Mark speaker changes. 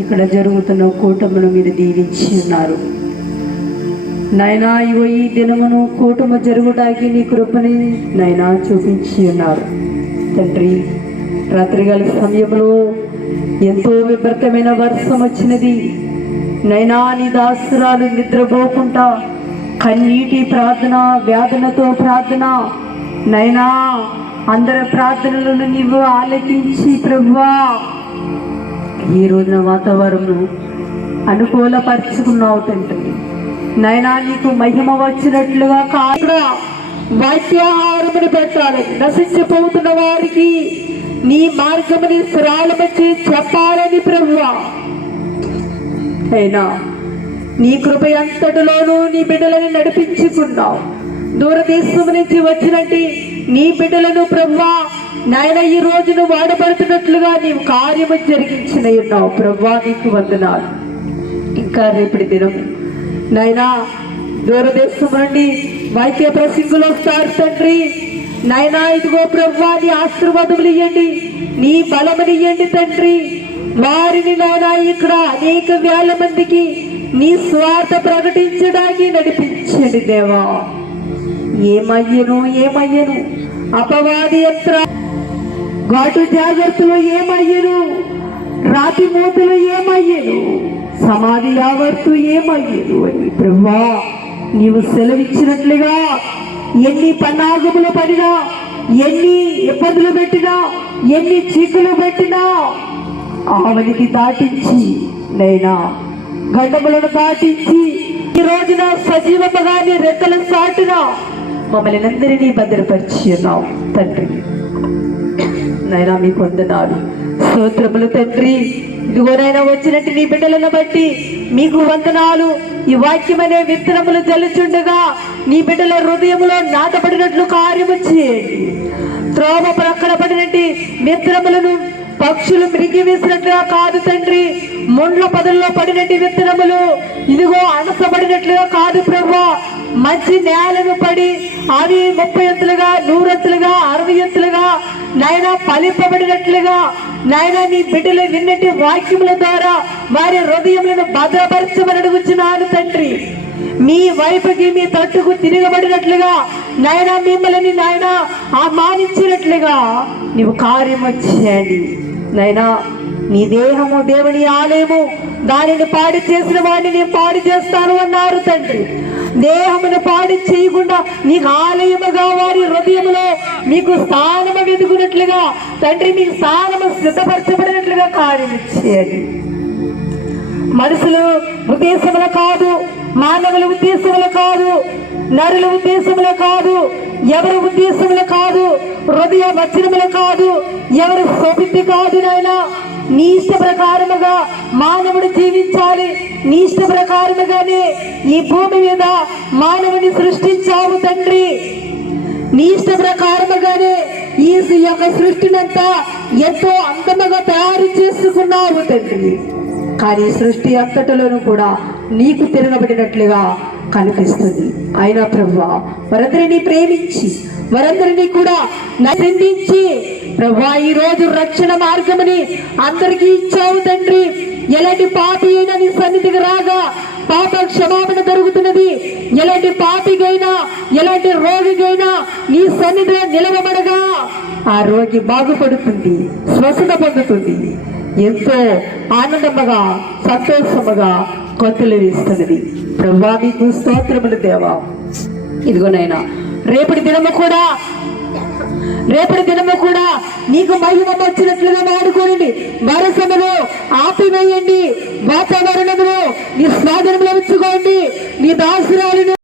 Speaker 1: ఇక్కడ జరుగుతున్న కూటమును మీరు దీవించి ఉన్నారు. నైనా ఇగో ఈ దినమును కూటము జరుగుటానికి నీ కృపని నైనా చూపించి ఉన్నారు. తండ్రి రాత్రికాల సమయంలో ఎంతో విపరీతమైన వర్షం వచ్చినది. నైనా నీ దాసురాలు నిద్రపోకుండా కన్నీటి ప్రార్థన వేదనతో ప్రార్థన నైనా అందరి ప్రార్థనలను నీవు ఆలకించి ప్రభువా ఈ రోజున వాతావరణం అనుకూలపరుచుకున్నావు తండ్రి. నైనా నీకు మహిమ వచ్చినట్లుగా కాకుండా వాక్యాహారమును పెట్టాలి. నశించిపోతున్న వారికి నీ మార్గముని సరళమచి చెప్పాలని ప్రభువా. అయినా నీ కృప ఎంతటిలోనూ నీ బిడ్డలను నడిపించుకున్నావు. దూరదేశం నుంచి వచ్చినట్టు నీ బిడ్డలను ప్రభువా నాయన ఈ రోజును వాడబడుతున్నట్లుగా నీవు కార్యము జరిగించిన ఉన్నావు. ప్రభా నీకు వందనాలు. ఇంకా రేపటి దినం. నాయనా దూరదేశం నుండి వైద్య ప్రసింగులు వస్తారు తండ్రి. నాయనా ఇదిగో ప్రభా నీ ఆశీర్వాదములు ఇవ్వండి నీ బలములు తండ్రి. వారిని నాయనా ఇక్కడ అనేక వేల మందికి నీ స్వార్థ ప్రకటించడానికి నడిపించండి దేవా. ఏమయ్యను ఏమయ్యను? అపవాది ఎత్ర ఘాటు జాగ్రత్తలు ఏమయ్యను? రాతి మూతలు ఏమయ్యను? సమాధి యావత్తు ఏమయ్యను అని బ్రహ్మా నీవు సెలవిచ్చినట్లుగా ఎన్ని పన్నాగములు పడినా ఎన్ని ఇబ్బందులు పెట్టినా ఎన్ని చీకులు పెట్టినా ఆవలికి దాటించి నైనా గడ్డములను దాటించి ఈ రోజున సజీవముగానే రెక్కల సాటినా మమ్మల్ని అందరినీ భద్రపరిచి ఉన్నావు తండ్రి. నైనా మీకు వందనాలు స్తోత్రములు తండ్రి. ఇదిగోనైనా వచ్చినట్టు నీ బిడ్డలను బట్టి మీకు వందనాలు. ఈ వాక్యమనే విత్తనములు జల్లుచుండగా నీ బిడ్డల హృదయములో నాటబడినట్లు కార్యము చేయండి. త్రోమ ప్రక్కన పడినట్టు మిత్రములను పక్షులు మృగి వేసినట్లుగా కాదు తండ్రి. ముండ్ల పదుల్లో పడినట్టు విత్తనములు ఇదిగో అనసబడినట్లుగా కాదు ప్రభా. మంచి నేలను పడి అవి ముప్పై ఎత్తులుగా నూరెత్తులుగా అరవై ఎత్తులుగా నాయన ఫలింపబడినట్లుగా నాయన నీ బిడ్డలు విన్నటి వాక్యముల ద్వారా వారి హృదయములను భద్రపరచమని అడుగుచున్నాను తండ్రి. మీ వైపుకి మీ తట్టుకు తిరగబడినట్లుగా నాయన మిమ్మల్ని నాయన ఆహ్వానించినట్లుగా నీవు కార్యము చేయండి. నాయనా నీ దేహము దేవుని ఆలయము దానిని పాడి చేసిన వాడిని నేను పాడి చేస్తాను అన్నారు తండ్రి. దేహమును పాడి చేయకుండా నీకు ఆలయముగా వారి హృదయములో మీకు స్థానము వెతుకున్నట్లుగా తండ్రి మీకు స్థానము సిద్ధపరచబడినట్లుగా కార్యం చేయండి మనుషులు ఉద్దేశములు కాదు మానవుల ఉద్దేశములు కాదు నరుల ఉద్దేశములు కాదు ఎవరి ఉద్దేశములు కాదు హృదయ వచనములు కాదు ఎవరి సొబిత్తి కాదు నాయనా. నీ ఇష్ట ప్రకారముగా మానవుడు జీవించాలి. నీ ఇష్ట ప్రకారముగానే ఈ భూమి మీద మానవుని సృష్టించావు తండ్రి. నీ ఇష్ట ప్రకారముగానే ఈ యొక్క సృష్టినంతా ఎంతో అందముగా తయారు చేసుకున్నావు తండ్రి. కానీ సృష్టి అంతటిలోనూ కూడా నీకు తిరగబడినట్లుగా కనిపిస్తుంది. అయినా ప్రభు వారందరినీ ప్రేమించి వారందరినీ కూడా నిందించి ప్రభా ఈ రోజు రక్షణ మార్గమని అందరికీ ఇచ్చావు తండ్రి. ఎలాంటి పాపి అయినా నీ సన్నిధికి రాగా పాప క్షమాపణ జరుగుతున్నది ఎలాంటి పాపికైనా ఎలాంటి రోగికైనా నీ సన్నిధిలో నిలవబడగా ఆ రోగి బాగుపడుతుంది స్వస్థత పొందుతుంది. ఎంతో ఆనందముగా సంతోషముగా కత్తులు వేస్తున్నది. ప్రభా మీకు స్తోత్రములు దేవా. ఇదిగోనైనా రేపటి దినము కూడా రేపటి దినము కూడా నీకు మహిమ వచ్చినట్లుగా వాడుకోనండి వరసమును ఆపివేయండి. వాతావరణములో నీ స్వాధీనంలో ఉంచుకోండి. నీ దాసురాలను